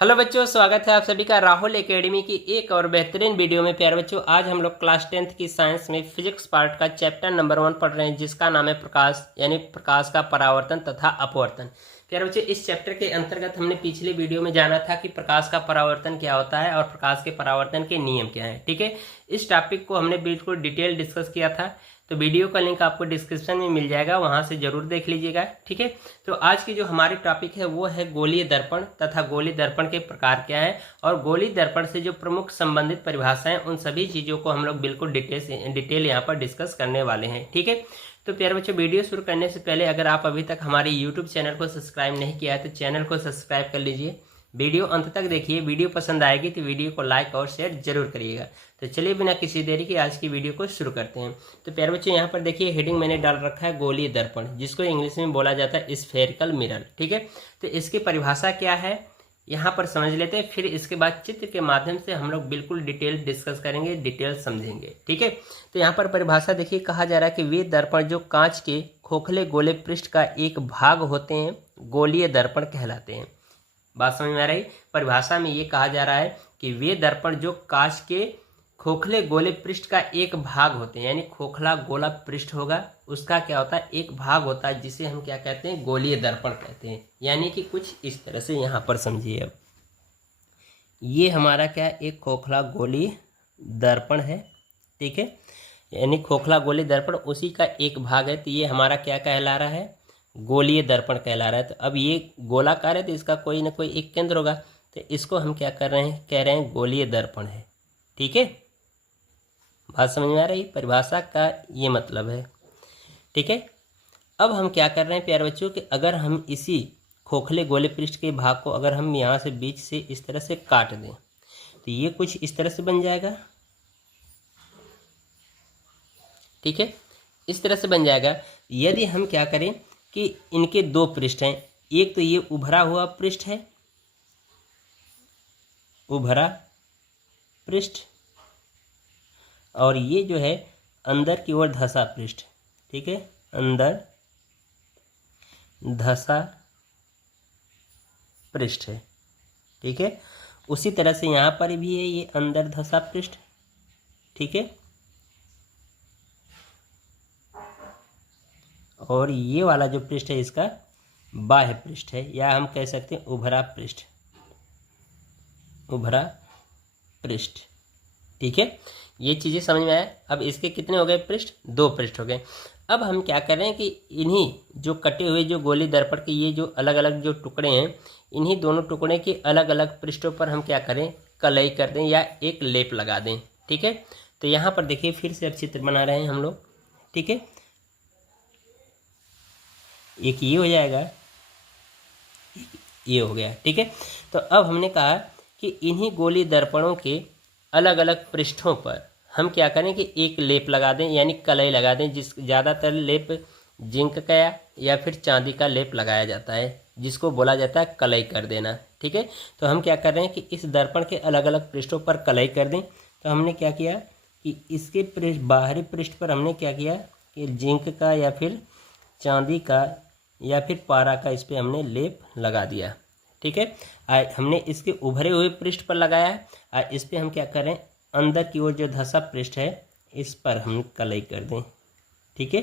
Hello बच्चों, स्वागत है आप सभी का राहुल एकेडमी की एक और बेहतरीन वीडियो में। प्यारे बच्चों, आज हम लोग क्लास 10th की साइंस में फिजिक्स पार्ट का चैप्टर नंबर 1 पढ़ रहे हैं, जिसका नाम है प्रकाश, यानी प्रकाश का परावर्तन तथा अपवर्तन। प्यारे बच्चों, इस चैप्टर के अंतर्गत हमने पिछले वीडियो में जाना था कि प्रकाश का परावर्तन क्या होता है और प्रकाश के परावर्तन के नियम क्या हैं। ठीक है, इस टॉपिक को हमने बिल्कुल डिटेल डिस्कस किया था, तो वीडियो का लिंक आपको डिस्क्रिप्शन में मिल जाएगा, वहां से जरूर देख लीजिएगा। ठीक है, तो आज की जो हमारी टॉपिक है वो है गोलीय दर्पण तथा गोलीय दर्पण के प्रकार क्या है, और गोलीय दर्पण से जो प्रमुख संबंधित परिभाषाएं, उन सभी चीज़ों को हम लोग बिल्कुल डिटेल यहाँ पर डिस्कस करने वाले हैं। ठीक है, तो प्यारे बच्चों, वीडियो शुरू करने से पहले अगर आप अभी तक हमारे यूट्यूब चैनल को सब्सक्राइब नहीं किया है तो चैनल को सब्सक्राइब कर लीजिए। वीडियो अंत तक देखिए, वीडियो पसंद आएगी तो वीडियो को लाइक और शेयर जरूर करिएगा। तो चलिए बिना किसी देरी के आज की वीडियो को शुरू करते हैं। तो प्यारे बच्चों, यहाँ पर देखिए हेडिंग मैंने डाल रखा है गोलीय दर्पण, जिसको इंग्लिश में बोला जाता है स्फेरिकल मिरर। ठीक है, तो इसकी परिभाषा क्या है यहाँ पर समझ लेते हैं, फिर इसके बाद चित्र के माध्यम से हम लोग बिल्कुल डिटेल डिस्कस करेंगे, डिटेल समझेंगे। ठीक है, तो यहाँ पर परिभाषा देखिए, कहा जा रहा है कि वे दर्पण जो कांच के खोखले गोले पृष्ठ का एक भाग होते हैं गोलीय दर्पण कहलाते हैं। बात समझ में आ रही? परिभाषा में ये कहा जा रहा है कि वे दर्पण जो कांच के खोखले गोले पृष्ठ का एक भाग होते हैं, यानी खोखला गोला पृष्ठ होगा, उसका क्या होता है, एक भाग होता है, जिसे हम क्या कहते हैं, गोलीय दर्पण कहते हैं। यानी कि कुछ इस तरह से यहाँ पर समझिए। अब ये हमारा क्या, एक खोखला गोलीय दर्पण है। ठीक है, यानी खोखला गोलीय दर्पण उसी का एक भाग है, तो ये हमारा क्या कहला रहा है, गोलीय दर्पण कहला रहा है। तो अब ये गोलाकार है तो इसका कोई ना कोई एक केंद्र होगा, तो इसको हम क्या कर रहे हैं, कह रहे हैं गोलीय दर्पण है। ठीक है, बात समझ में आ रही? परिभाषा का ये मतलब है। ठीक है, अब हम क्या कर रहे हैं प्यारे बच्चों कि अगर हम इसी खोखले गोले पृष्ठ के भाग को अगर हम यहाँ से बीच से इस तरह से काट दें तो ये कुछ इस तरह से बन जाएगा। ठीक है, इस तरह से बन जाएगा। यदि हम क्या करें कि इनके दो पृष्ठ हैं, एक तो ये उभरा हुआ पृष्ठ है, उभरा पृष्ठ, और ये जो है अंदर की ओर धंसा पृष्ठ। ठीक है, अंदर धंसा पृष्ठ है। ठीक है, उसी तरह से यहाँ पर भी है, ये अंदर धंसा पृष्ठ। ठीक है, और ये वाला जो पृष्ठ है इसका बाह्य पृष्ठ है, या हम कह सकते हैं उभरा पृष्ठ, उभरा पृष्ठ। ठीक है, ये चीज़ें समझ में आया। अब इसके कितने हो गए पृष्ठ, दो पृष्ठ हो गए। अब हम क्या कर रहे हैं कि इन्हीं जो कटे हुए जो गोलीय दर्पण के ये जो अलग अलग जो टुकड़े हैं, इन्हीं दोनों टुकड़े के अलग अलग पृष्ठों पर हम क्या करें, कलई कर दें या एक लेप लगा दें। ठीक है, तो यहाँ पर देखिए फिर से अब चित्र बना रहे हैं हम लोग। ठीक है, एक ये हो जाएगा, ये हो गया। ठीक है, तो अब हमने कहा कि इन्हीं गोलीय दर्पणों के अलग अलग पृष्ठों पर हम क्या करें कि एक लेप लगा दें, यानी कलई लगा दें, जिस ज़्यादातर लेप जिंक का या फिर चांदी का लेप लगाया जाता है, जिसको बोला जाता है कलई कर देना। ठीक है, तो हम क्या कर रहे हैं कि इस दर्पण के अलग अलग पृष्ठों पर कलई कर दें। तो हमने क्या किया कि इसके पृष्ठ, बाहरी पृष्ठ पर हमने क्या किया कि जिंक का या फिर चांदी का या फिर पारा का इस पर हमने लेप लगा दिया। ठीक है, हमने इसके उभरे हुए पृष्ठ पर लगाया है, और इस पर हम क्या करें, अंदर की ओर जो धंसा पृष्ठ है इस पर हम कलई कर दें। ठीक है,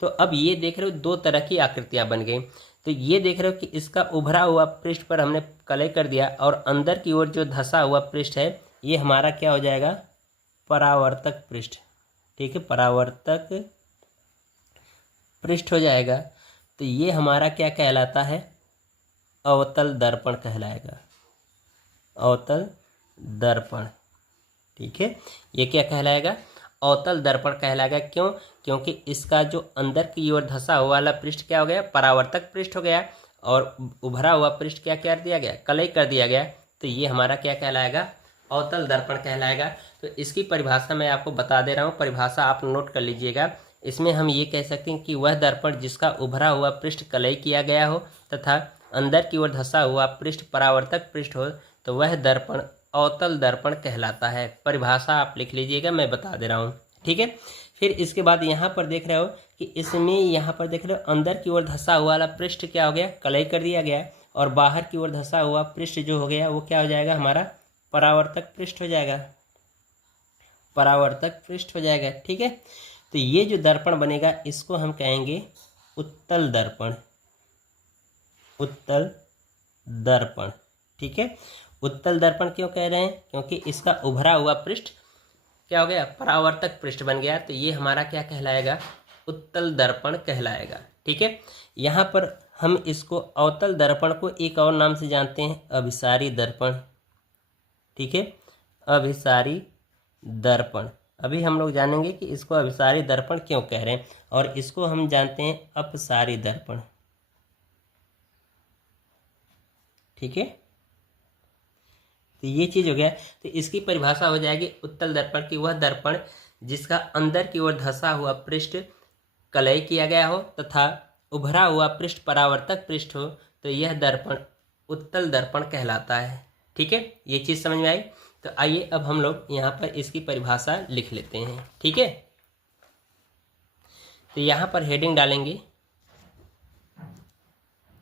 तो अब ये देख रहे हो दो तरह की आकृतियां बन गई। तो ये देख रहे हो कि इसका उभरा हुआ पृष्ठ पर हमने कलई कर दिया, और अंदर की ओर जो धंसा हुआ पृष्ठ है ये हमारा क्या हो जाएगा, परावर्तक पृष्ठ। ठीक है, परावर्तक पृष्ठ हो जाएगा। तो ये हमारा क्या कहलाता है, अवतल दर्पण कहलाएगा, अवतल दर्पण। ठीक है, ये क्या कहलाएगा, अवतल दर्पण कहलाएगा। क्यों? क्योंकि इसका जो अंदर की ओर धंसा हुआ वाला पृष्ठ क्या हो गया, परावर्तक पृष्ठ हो गया, और उभरा हुआ पृष्ठ क्या कर दिया गया, कलई कर दिया गया। तो ये हमारा क्या कहलाएगा, अवतल दर्पण कहलाएगा। तो इसकी परिभाषा मैं आपको बता दे रहा हूँ, परिभाषा आप नोट कर लीजिएगा। इसमें हम ये कह सकते हैं कि वह दर्पण जिसका उभरा हुआ पृष्ठ कलई किया गया हो तथा अंदर की ओर धंसा हुआ पृष्ठ परावर्तक पृष्ठ हो, तो वह दर्पण अवतल दर्पण कहलाता है। परिभाषा आप लिख लीजिएगा, मैं बता दे रहा हूँ। ठीक है, फिर इसके बाद यहाँ पर देख रहे हो कि इसमें यहाँ पर देख रहे हो अंदर की ओर धंसा हुआ वाला पृष्ठ क्या हो गया, कलई कर दिया गया, और बाहर की ओर धंसा हुआ पृष्ठ जो हो गया वो क्या हो जाएगा, हमारा परावर्तक पृष्ठ हो जाएगा, परावर्तक पृष्ठ हो जाएगा। ठीक है, तो ये जो दर्पण बनेगा इसको हम कहेंगे उत्तल दर्पण, उत्तल दर्पण। ठीक है, उत्तल दर्पण क्यों कह रहे हैं, क्योंकि इसका उभरा हुआ पृष्ठ क्या हो गया, परावर्तक पृष्ठ बन गया, तो ये हमारा क्या कहलाएगा, उत्तल दर्पण कहलाएगा। ठीक है, यहाँ पर हम इसको अवतल दर्पण को एक और नाम से जानते हैं, अभिसारी दर्पण। ठीक है, अभिसारी दर्पण। अभी हम लोग जानेंगे कि इसको अभिसारी दर्पण क्यों कह रहे हैं, और इसको हम जानते हैं अपसारी दर्पण। ठीक है, तो ये चीज हो गया। तो इसकी परिभाषा हो जाएगी उत्तल दर्पण की वह दर्पण जिसका अंदर की ओर धंसा हुआ पृष्ठ कलई किया गया हो तथा उभरा हुआ पृष्ठ परावर्तक पृष्ठ हो, तो यह दर्पण उत्तल दर्पण कहलाता है। ठीक है, ये चीज समझ में आई। तो आइए अब हम लोग यहाँ पर इसकी परिभाषा लिख लेते हैं। ठीक है, तो यहाँ पर हेडिंग डालेंगे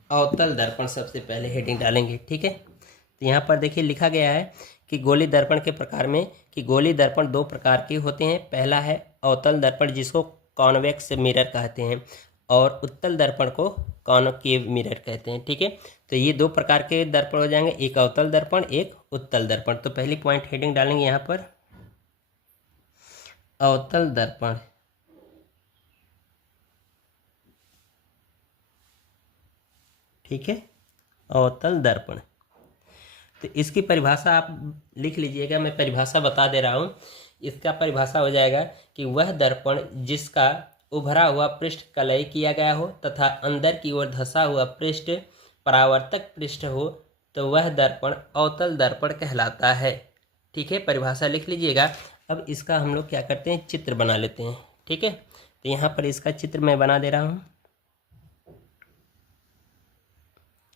अवतल दर्पण, सबसे पहले हेडिंग डालेंगे। ठीक है, तो यहाँ पर देखिए लिखा गया है कि गोली दर्पण के प्रकार में कि गोली दर्पण दो प्रकार के होते हैं। पहला है अवतल दर्पण जिसको कॉन्वेक्स मिरर कहते हैं, और उत्तल दर्पण को कॉनकेव मिरर कहते हैं। ठीक है, तो ये दो प्रकार के दर्पण हो जाएंगे, एक अवतल दर्पण, एक उत्तल दर्पण। तो पहली पॉइंट हेडिंग डालेंगे यहाँ पर अवतल दर्पण। ठीक है, अवतल दर्पण। तो इसकी परिभाषा आप लिख लीजिएगा, मैं परिभाषा बता दे रहा हूँ। इसका परिभाषा हो जाएगा कि वह दर्पण जिसका उभरा हुआ पृष्ठ कलई किया गया हो तथा अंदर की ओर धंसा हुआ पृष्ठ परावर्तक पृष्ठ हो, तो वह दर्पण अवतल दर्पण कहलाता है। ठीक है, परिभाषा लिख लीजिएगा। अब इसका हम लोग क्या करते हैं, चित्र बना लेते हैं। ठीक है, तो यहाँ पर इसका चित्र मैं बना दे रहा हूँ।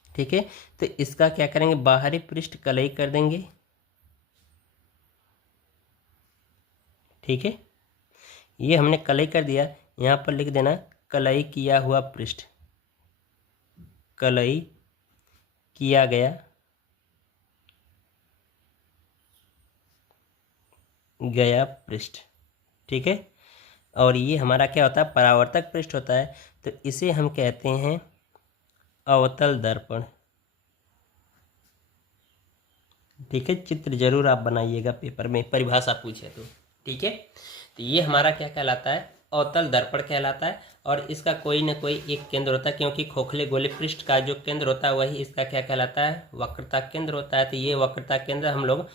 ठीक है, तो इसका क्या करेंगे, बाहरी पृष्ठ कलई कर देंगे। ठीक है, ये हमने कलई कर दिया, यहाँ पर लिख देना कलई किया हुआ पृष्ठ, कलई किया गया पृष्ठ। ठीक है, और ये हमारा क्या होता है, परावर्तक पृष्ठ होता है, तो इसे हम कहते हैं अवतल दर्पण। ठीक है, चित्र जरूर आप बनाइएगा पेपर में परिभाषा पूछे तो। ठीक है, तो ये हमारा क्या कहलाता है, अवतल दर्पण कहलाता है। और इसका कोई न कोई एक केंद्र होता है, क्योंकि खोखले गोले पृष्ठ का जो केंद्र होता है वही इसका क्या कहलाता है, वक्रता केंद्र होता है। तो ये वक्रता केंद्र हम लोग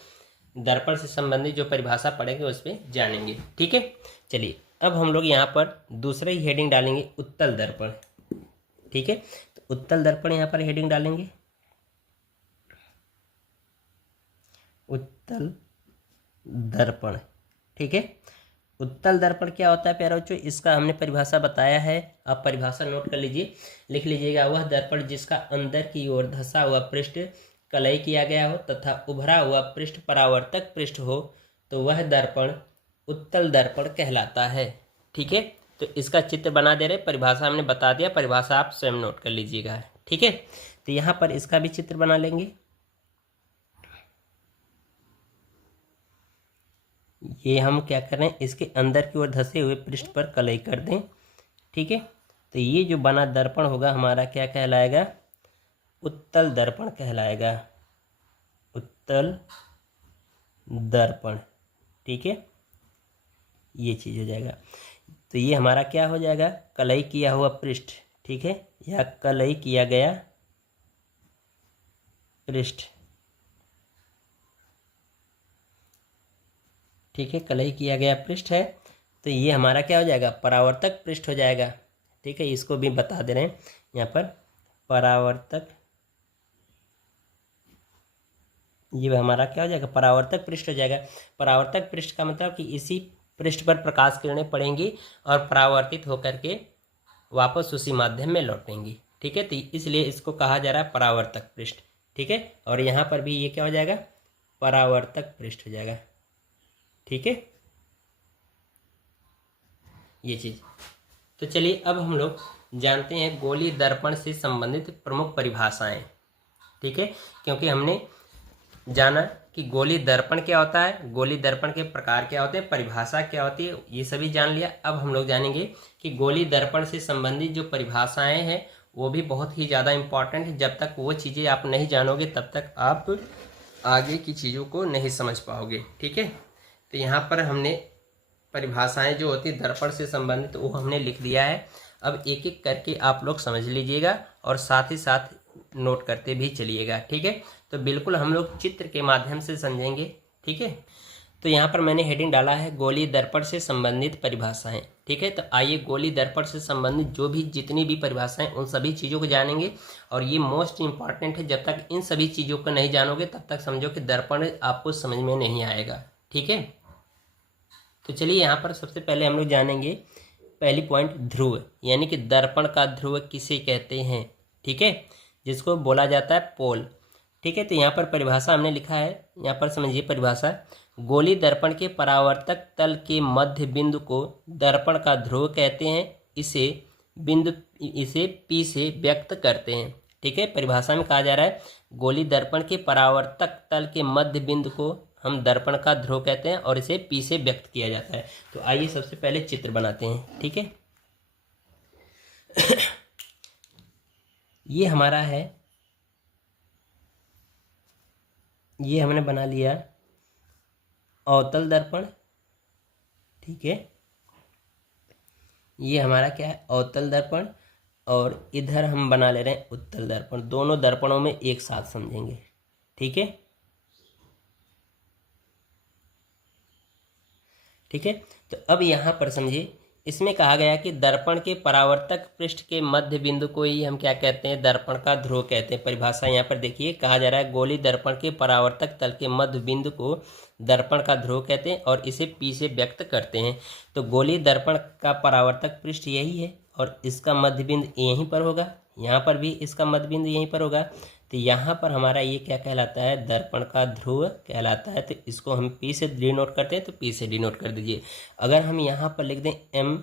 दर्पण से संबंधित जो परिभाषा पढ़ेंगे उस पर जानेंगे। ठीक है, चलिए अब हम लोग यहाँ पर दूसरे ही हेडिंग डालेंगे उत्तल दर्पण। ठीक है, तो उत्तल दर्पण यहाँ पर हेडिंग डालेंगे उत्तल दर्पण। ठीक है, उत्तल दर्पण क्या होता है प्यारे बच्चों, इसका हमने परिभाषा बताया है, आप परिभाषा नोट कर लीजिए, लिख लीजिएगा। वह दर्पण जिसका अंदर की ओर धंसा हुआ पृष्ठ कलई किया गया हो तथा उभरा हुआ पृष्ठ परावर्तक पृष्ठ हो, तो वह दर्पण उत्तल दर्पण कहलाता है। ठीक है, तो इसका चित्र बना दे रहे, परिभाषा हमने बता दिया, परिभाषा आप स्वयं नोट कर लीजिएगा। ठीक है, तो यहाँ पर इसका भी चित्र बना लेंगे। ये हम क्या कर रहे हैं, इसके अंदर की ओर धंसे हुए पृष्ठ पर कलई कर दें। ठीक है, तो ये जो बना दर्पण होगा हमारा क्या कहलाएगा, उत्तल दर्पण कहलाएगा, उत्तल दर्पण। ठीक है, ये चीज हो जाएगा। तो ये हमारा क्या हो जाएगा, कलई किया हुआ पृष्ठ। ठीक है, या कलई किया गया पृष्ठ। ठीक है, कलई किया गया पृष्ठ है, तो ये हमारा क्या हो जाएगा, परावर्तक पृष्ठ हो जाएगा। ठीक है, इसको भी बता दे रहे हैं यहाँ पर, परावर्तक, ये हमारा क्या हो जाएगा, परावर्तक पृष्ठ हो जाएगा। परावर्तक पृष्ठ का मतलब कि इसी पृष्ठ पर प्रकाश किरणें पड़ेंगी और परावर्तित होकर के वापस उसी माध्यम में लौटेंगी। ठीक है, तो इसलिए इसको कहा जा रहा है परावर्तक पृष्ठ। ठीक है, और यहाँ पर भी ये क्या हो जाएगा, परावर्तक पृष्ठ हो जाएगा। ठीक है, ये चीज। तो चलिए अब हम लोग जानते हैं गोली दर्पण से संबंधित प्रमुख परिभाषाएं। ठीक है, क्योंकि हमने जाना कि गोली दर्पण क्या होता है, गोली दर्पण के प्रकार क्या होते हैं, परिभाषा क्या होती है, ये सभी जान लिया। अब हम लोग जानेंगे कि गोली दर्पण से संबंधित जो परिभाषाएं हैं वो भी बहुत ही ज़्यादा इम्पॉर्टेंट है। जब तक वो चीज़ें आप नहीं जानोगे तब तक आप आगे की चीज़ों को नहीं समझ पाओगे। ठीक है, तो यहाँ पर हमने परिभाषाएं जो होती है दर्पण से संबंधित वो हमने लिख दिया है। अब एक एक करके आप लोग समझ लीजिएगा और साथ ही साथ नोट करते भी चलिएगा। ठीक है, तो बिल्कुल हम लोग चित्र के माध्यम से समझेंगे। ठीक है, तो यहाँ पर मैंने हेडिंग डाला है गोली दर्पण से संबंधित परिभाषाएं। ठीक है, तो आइए गोली दर्पण से संबंधित जो भी जितनी भी परिभाषाएं उन सभी चीज़ों को जानेंगे। और ये मोस्ट इंपॉर्टेंट है, जब तक इन सभी चीज़ों को नहीं जानोगे तब तक समझो कि दर्पण आपको समझ में नहीं आएगा। ठीक है, तो चलिए यहाँ पर सबसे पहले हम लोग जानेंगे पहली पॉइंट ध्रुव, यानी कि दर्पण का ध्रुव किसे कहते हैं। ठीक है, जिसको बोला जाता है पोल। ठीक है, तो यहाँ पर परिभाषा हमने लिखा है, यहाँ पर समझिए परिभाषा। गोली दर्पण के परावर्तक तल के मध्य बिंदु को दर्पण का ध्रुव कहते हैं। इसे पी से व्यक्त करते हैं। ठीक है, परिभाषा में कहा जा रहा है गोली दर्पण के परावर्तक तल के मध्य बिंदु को हम दर्पण का ध्रुव कहते हैं और इसे पी से व्यक्त किया जाता है। तो आइए सबसे पहले चित्र बनाते हैं। ठीक है, ये हमारा है, ये हमने बना लिया अवतल दर्पण। ठीक है, ये हमारा क्या है, अवतल दर्पण। और इधर हम बना ले रहे हैं उत्तल दर्पण। दोनों दर्पणों में एक साथ समझेंगे। ठीक है, ठीक है, तो अब यहाँ पर समझिए, इसमें कहा गया कि दर्पण के परावर्तक पृष्ठ के मध्य बिंदु को ही हम क्या कहते हैं, दर्पण का ध्रुव कहते हैं। परिभाषा यहाँ पर देखिए, कहा जा रहा है गोली दर्पण के परावर्तक तल के मध्य बिंदु को दर्पण का ध्रुव कहते हैं और इसे पी से व्यक्त करते हैं। तो गोली दर्पण का परावर्तक पृष्ठ यही है और इसका मध्य बिंदु यहीं पर होगा, यहाँ पर भी इसका मध्य बिंदु यहीं पर होगा। तो यहाँ पर हमारा ये क्या कहलाता है, दर्पण का ध्रुव कहलाता है। तो इसको हम पी से डिनोट करते हैं, तो पी से डिनोट कर दीजिए। अगर हम यहाँ पर लिख दें एम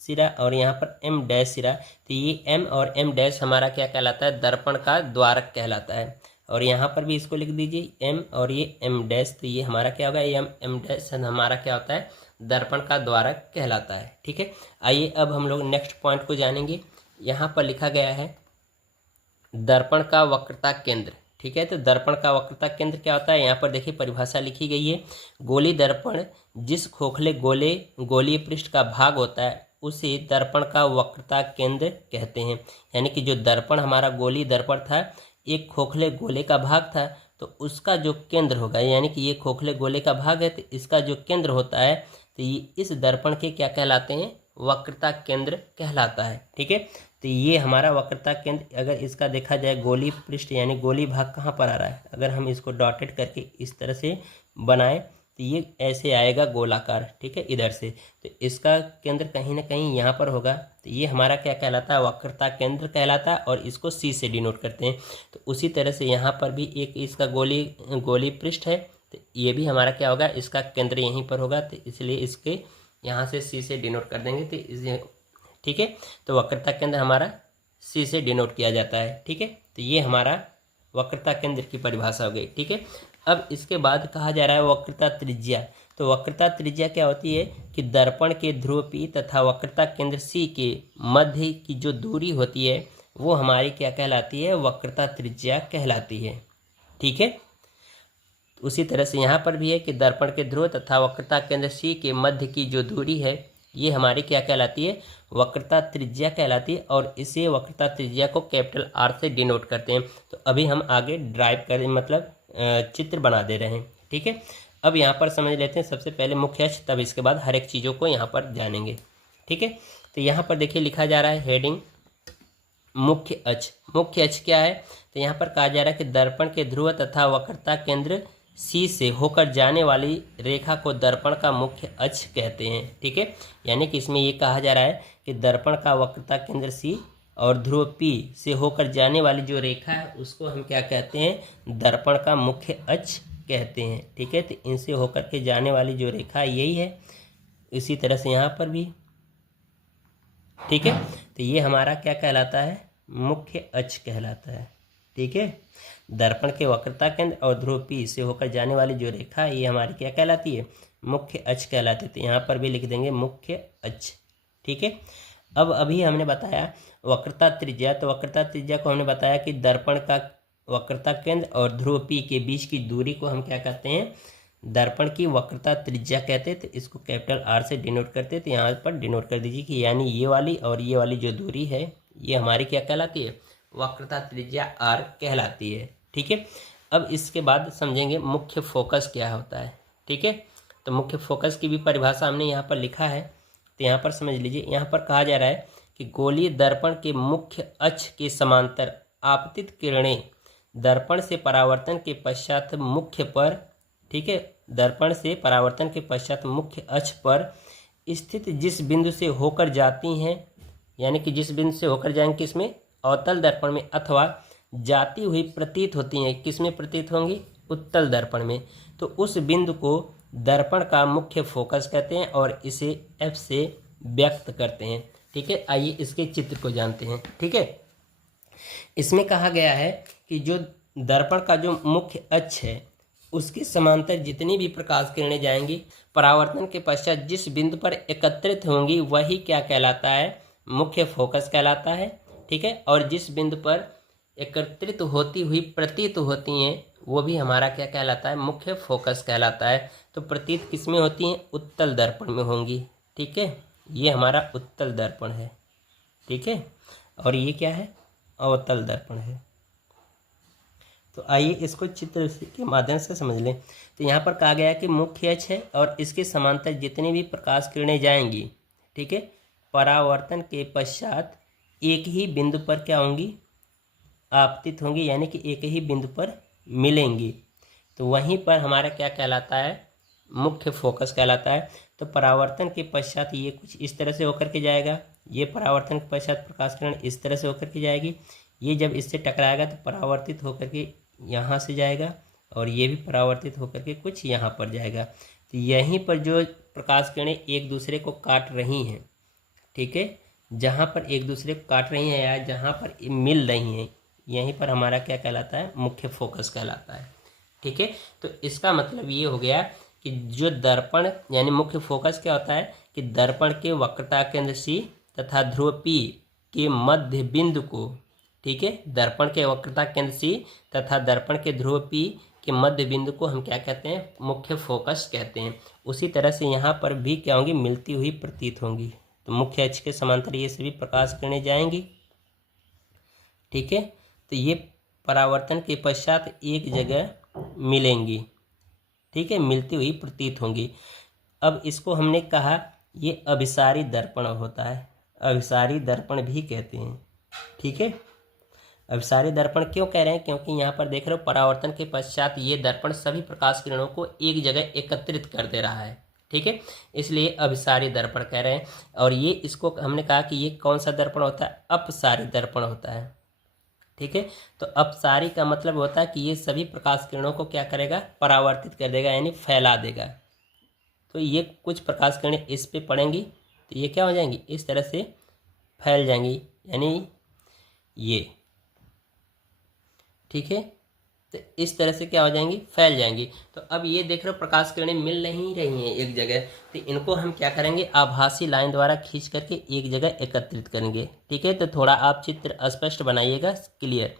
सिरा और यहाँ पर एम डैश सिरा, तो ये एम और एम डैश हमारा क्या कहलाता है, दर्पण का द्वारक कहलाता है। और यहाँ पर भी इसको लिख दीजिए एम और ये एम डैश, तो ये हमारा क्या होगा, एम एम डैश हमारा क्या होता है, दर्पण का द्वारक कहलाता है। ठीक है, आइए अब हम लोग नेक्स्ट पॉइंट को जानेंगे। यहाँ पर लिखा गया है दर्पण का वक्रता केंद्र। ठीक है, तो दर्पण का वक्रता केंद्र क्या होता है, यहाँ पर देखिए परिभाषा लिखी गई है। गोली दर्पण जिस खोखले गोलीय पृष्ठ का भाग होता है उसे दर्पण का वक्रता केंद्र कहते हैं। यानी कि जो दर्पण हमारा गोली दर्पण था, एक खोखले गोले का भाग था, तो उसका जो केंद्र होगा, यानी कि ये खोखले गोले का भाग है, तो इसका जो केंद्र होता है, तो ये इस दर्पण के क्या कहलाते हैं, वक्रता केंद्र कहलाता है। ठीक है, तो ये हमारा वक्रता केंद्र, अगर इसका देखा जाए गोली पृष्ठ यानी गोली भाग कहाँ पर आ रहा है, अगर हम इसको डॉटेड करके इस तरह से बनाएं तो ये ऐसे आएगा गोलाकार। ठीक है, इधर से, तो इसका केंद्र कहीं ना कहीं यहाँ पर होगा। तो ये हमारा क्या कहलाता है, वक्रता केंद्र कहलाता है और इसको सी से डिनोट करते हैं। तो उसी तरह से यहाँ पर भी एक इसका गोली पृष्ठ है, तो ये भी हमारा क्या होगा, इसका केंद्र यहीं पर होगा, तो इसलिए इसके यहाँ से सी से डिनोट कर देंगे। तो इस ठीक है, तो वक्रता केंद्र हमारा सी से डिनोट किया जाता है। ठीक है, तो ये हमारा वक्रता केंद्र की परिभाषा हो गई। ठीक है, अब इसके बाद कहा जा रहा है वक्रता त्रिज्या। तो वक्रता त्रिज्या क्या होती है कि दर्पण के ध्रुव पी तथा वक्रता केंद्र सी के मध्य की जो दूरी होती है वो हमारी क्या कहलाती है, वक्रता त्रिज्या कहलाती है। ठीक है, उसी तरह से यहाँ पर भी है कि दर्पण के ध्रुव तथा वक्रता केंद्र सी के मध्य की जो दूरी है ये हमारी क्या कहलाती है, वक्रता त्रिज्या कहलाती है और इसे वक्रता त्रिज्या को कैपिटल आर से डिनोट करते हैं। तो अभी हम आगे ड्राइव करें, मतलब चित्र बना दे रहे हैं। ठीक है, अब यहाँ पर समझ लेते हैं सबसे पहले मुख्य अक्ष, तब इसके बाद हर एक चीज़ों को यहाँ पर जानेंगे। ठीक है, तो यहाँ पर देखिए लिखा जा रहा है हेडिंग मुख्य अक्ष। मुख्य अक्ष क्या है, तो यहाँ पर कहा जा रहा है कि दर्पण के ध्रुव तथा वक्रता केंद्र सी से होकर जाने वाली रेखा को दर्पण का मुख्य अक्ष कहते हैं। ठीक है, यानी कि इसमें ये कहा जा रहा है कि दर्पण का वक्रता केंद्र सी और ध्रुव पी से होकर जाने वाली जो रेखा है उसको हम क्या कहते हैं, दर्पण का मुख्य अक्ष कहते हैं। ठीक है, तो इनसे होकर के जाने वाली जो रेखा यही है, इसी तरह से यहाँ पर भी। ठीक है, तो ये हमारा क्या कहलाता है, मुख्य अक्ष कहलाता है। ठीक है। दर्पण के वक्रता केंद्र और ध्रुव P से होकर जाने वाली जो रेखा है ये हमारी क्या कहलाती है? मुख्य अक्ष कहलाती है। तो यहाँ पर भी लिख देंगे मुख्य अक्ष। ठीक है। अब अभी हमने बताया वक्रता त्रिज्या, तो वक्रता त्रिज्या को हमने बताया कि दर्पण का वक्रता केंद्र और ध्रुव P के बीच की दूरी को हम क्या कहते हैं? दर्पण की वक्रता त्रिज्या कहते हैं। तो इसको कैपिटल R से डिनोट करते हैं। तो यहाँ पर डिनोट कर दीजिए कि यानी ये वाली और ये वाली जो दूरी है ये हमारी क्या कहलाती है? वक्रता त्रिज्या R कहलाती है। ठीक है। अब इसके बाद समझेंगे मुख्य फोकस क्या होता है। ठीक है। तो मुख्य फोकस की भी परिभाषा हमने यहाँ पर लिखा है। तो यहाँ पर समझ लीजिए, यहाँ पर कहा जा रहा है कि गोलीय दर्पण के मुख्य अक्ष के समांतर आपतित किरणें दर्पण से परावर्तन के पश्चात मुख्य पर, ठीक है, दर्पण से परावर्तन के पश्चात मुख्य अक्ष पर स्थित जिस बिंदु से होकर जाती हैं, यानी कि जिस बिंदु से होकर जाएंगे किसमें? अवतल दर्पण में, अथवा जाती हुई प्रतीत होती हैं, किसमें प्रतीत होंगी? उत्तल दर्पण में। तो उस बिंदु को दर्पण का मुख्य फोकस कहते हैं और इसे F से व्यक्त करते हैं। ठीक है। आइए इसके चित्र को जानते हैं। ठीक है। इसमें कहा गया है कि जो दर्पण का जो मुख्य अक्ष है उसके समांतर जितनी भी प्रकाश किरणें जाएंगी परावर्तन के पश्चात जिस बिंदु पर एकत्रित होंगी वही क्या कहलाता है? मुख्य फोकस कहलाता है। ठीक है। और जिस बिंदु पर एकत्रित होती हुई प्रतीत होती हैं वो भी हमारा क्या कहलाता है? मुख्य फोकस कहलाता है। तो प्रतीत किस में होती हैं? उत्तल दर्पण में होंगी। ठीक है। ये हमारा उत्तल दर्पण है। ठीक है। और ये क्या है? अवतल दर्पण है। तो आइए इसको चित्र के माध्यम से समझ लें। तो यहाँ पर कहा गया है कि मुख्य अक्ष है और इसके समांतर जितनी भी प्रकाश किरणें जाएंगी, ठीक है, परावर्तन के पश्चात एक ही बिंदु पर क्या होंगी? आपतित होंगी, यानी कि एक ही बिंदु पर मिलेंगी। तो वहीं पर हमारा क्या कहलाता है? मुख्य फोकस कहलाता है। तो परावर्तन के पश्चात ये कुछ इस तरह से होकर के जाएगा, ये परावर्तन के पश्चात प्रकाश किरण इस तरह से होकर के जाएगी, ये जब इससे टकराएगा तो परावर्तित होकर के यहाँ से जाएगा और ये भी परावर्तित होकर के कुछ यहाँ पर जाएगा। तो यहीं पर जो प्रकाश किरणें एक दूसरे को काट रही हैं, ठीक है, जहाँ पर एक दूसरे को काट रही हैं या जहाँ पर मिल रही हैं, यहीं पर हमारा क्या कहलाता है? मुख्य फोकस कहलाता है। ठीक है। तो इसका मतलब ये हो गया कि जो दर्पण यानी मुख्य फोकस क्या होता है कि दर्पण के वक्रता केंद्र C तथा ध्रुव P के मध्य बिंदु को, ठीक है, दर्पण के वक्रता केंद्र C तथा दर्पण के ध्रुव P के मध्य बिंदु को हम क्या कहते हैं? मुख्य फोकस कहते हैं। उसी तरह से यहाँ पर भी क्या होंगी? मिलती हुई प्रतीत होंगी। तो मुख्य अक्ष के समांतर ये सभी प्रकाश किरणें जाएंगी। ठीक है। तो ये परावर्तन के पश्चात एक जगह मिलेंगी, ठीक है, मिलती हुई प्रतीत होंगी। अब इसको हमने कहा ये अभिसारी दर्पण होता है, अभिसारी दर्पण भी कहते हैं। ठीक है। अभिसारी दर्पण क्यों कह रहे हैं? क्योंकि यहाँ पर देख रहे हो परावर्तन के पश्चात ये दर्पण सभी प्रकाश किरणों को एक जगह एकत्रित कर दे रहा है। ठीक है। इसलिए अभिसारी दर्पण कह रहे हैं। और ये इसको हमने कहा कि ये कौन सा दर्पण होता है? अपसारी दर्पण होता है। ठीक है। तो अपसारी का मतलब होता है कि ये सभी प्रकाश किरणों को क्या करेगा? परावर्तित कर देगा, यानी फैला देगा। तो ये कुछ प्रकाश किरणें इस पे पड़ेंगी तो ये क्या हो जाएंगी? इस तरह से फैल जाएंगी, यानी ये, ठीक है। तो इस तरह से क्या हो जाएंगी? फैल जाएंगी। तो अब ये देख रहे हो प्रकाश किरणें मिल नहीं रही हैं एक जगह, तो इनको हम क्या करेंगे? आभासी लाइन द्वारा खींच करके एक जगह एकत्रित करेंगे। ठीक है। तो थोड़ा आप चित्र स्पष्ट बनाइएगा, क्लियर।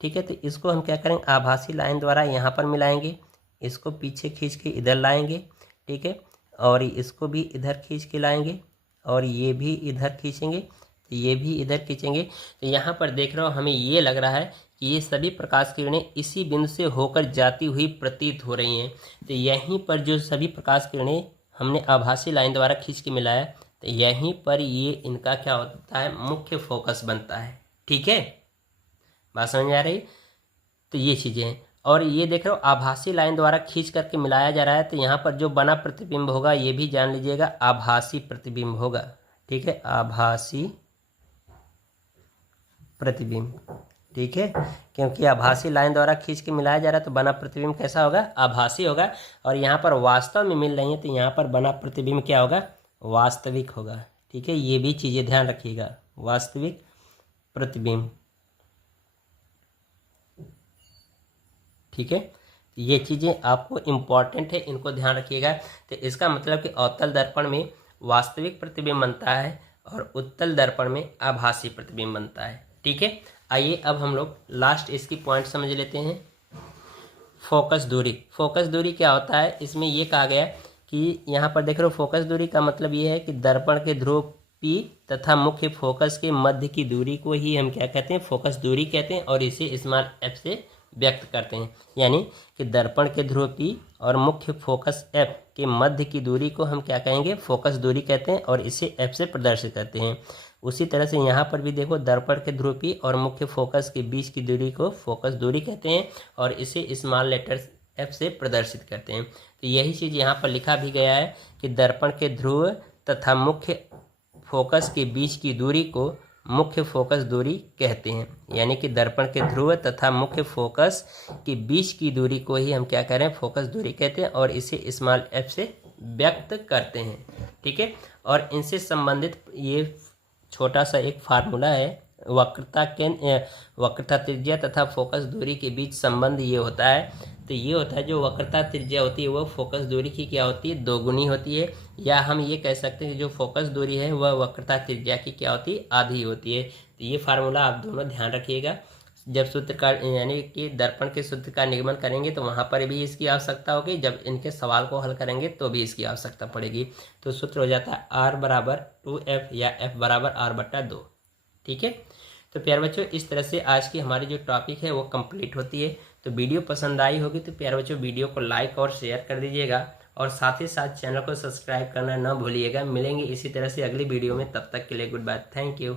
ठीक है। तो इसको हम क्या करेंगे? आभासी लाइन द्वारा यहाँ पर मिलाएंगे, इसको पीछे खींच के इधर लाएंगे, ठीक है, और इसको भी इधर खींच के लाएंगे और ये भी इधर खींचेंगे, तो ये भी इधर खींचेंगे। तो यहाँ पर देख रहे हो हमें ये लग रहा है कि ये सभी प्रकाश किरणें इसी बिंदु से होकर जाती हुई प्रतीत हो रही हैं। तो यहीं पर जो सभी प्रकाश किरणें हमने आभासी लाइन द्वारा खींच के मिलाया, तो यहीं पर ये इनका क्या होता है? मुख्य फोकस बनता है। ठीक है। बात समझ आ रही? तो ये चीज़ें हैं। और ये देख रहे हो आभासी लाइन द्वारा खींच करके मिलाया जा रहा है, तो यहाँ पर जो बना प्रतिबिंब होगा ये भी जान लीजिएगा आभासी प्रतिबिंब होगा। ठीक है। आभासी प्रतिबिंब, ठीक है, क्योंकि आभासी लाइन द्वारा खींच के मिलाया जा रहा है तो बना प्रतिबिंब कैसा होगा? आभासी होगा। और यहाँ पर वास्तव में मिल रही है तो यहाँ पर बना प्रतिबिंब क्या होगा? वास्तविक होगा। ठीक है। ये भी चीज़ें ध्यान रखिएगा, वास्तविक प्रतिबिंब। ठीक है, ये चीज़ें आपको इम्पॉर्टेंट है, इनको ध्यान रखिएगा। तो इसका मतलब कि अवतल दर्पण में वास्तविक प्रतिबिंब बनता है और उत्तल दर्पण में आभासी प्रतिबिंब बनता है। ठीक है, आइए अब हम लोग लास्ट इसकी पॉइंट समझ लेते हैं। फोकस दूरी। फोकस दूरी क्या होता है, इसमें ये कहा गया कि यहाँ पर देख रहे हो, फोकस दूरी का मतलब ये है कि दर्पण के ध्रुव P तथा मुख्य फोकस के मध्य की दूरी को ही हम क्या कहते हैं, फोकस दूरी कहते हैं, और इसे स्मॉल f से व्यक्त करते हैं। यानी कि दर्पण के ध्रुव P और मुख्य फोकस F के मध्य की दूरी को हम क्या कहेंगे, फोकस दूरी कहते हैं, और इसे f से प्रदर्शित करते हैं। उसी तरह से यहाँ पर भी देखो, दर्पण के ध्रुव P और मुख्य फोकस के बीच की दूरी को फोकस दूरी कहते हैं, और इसे स्मॉल लेटर f से प्रदर्शित करते हैं। तो यही चीज़ यहाँ पर लिखा भी गया है कि दर्पण के ध्रुव तथा मुख्य फोकस के बीच की दूरी को मुख्य फोकस दूरी कहते हैं। यानी कि दर्पण के ध्रुव तथा मुख्य फोकस के बीच की दूरी को ही हम क्या कह रहे हैं, फोकस दूरी कहते हैं, और इसे स्मॉल f से व्यक्त करते हैं। ठीक है, और इनसे संबंधित ये छोटा सा एक फार्मूला है, वक्रता त्रिज्या तथा फोकस दूरी के बीच संबंध ये होता है। तो ये होता है, जो वक्रता त्रिज्या होती है वह फोकस दूरी की क्या होती है, दोगुनी होती है, या हम ये कह सकते हैं कि जो फोकस दूरी है वह वक्रता त्रिज्या की क्या होती है, आधी होती है। तो ये फार्मूला आप दोनों ध्यान रखिएगा। जब सूत्र का यानी कि दर्पण के सूत्र का निगमन करेंगे तो वहाँ पर भी इसकी आवश्यकता होगी, जब इनके सवाल को हल करेंगे तो भी इसकी आवश्यकता पड़ेगी। तो सूत्र हो जाता है R बराबर 2F या F बराबर R/2। ठीक है, तो प्यारे बच्चों, इस तरह से आज की हमारी जो टॉपिक है वो कंप्लीट होती है। तो वीडियो पसंद आई होगी तो प्यारे बच्चों वीडियो को लाइक और शेयर कर दीजिएगा, और साथ ही साथ चैनल को सब्सक्राइब करना ना भूलिएगा। मिलेंगे इसी तरह से अगली वीडियो में, तब तक के लिए गुड बाय, थैंक यू।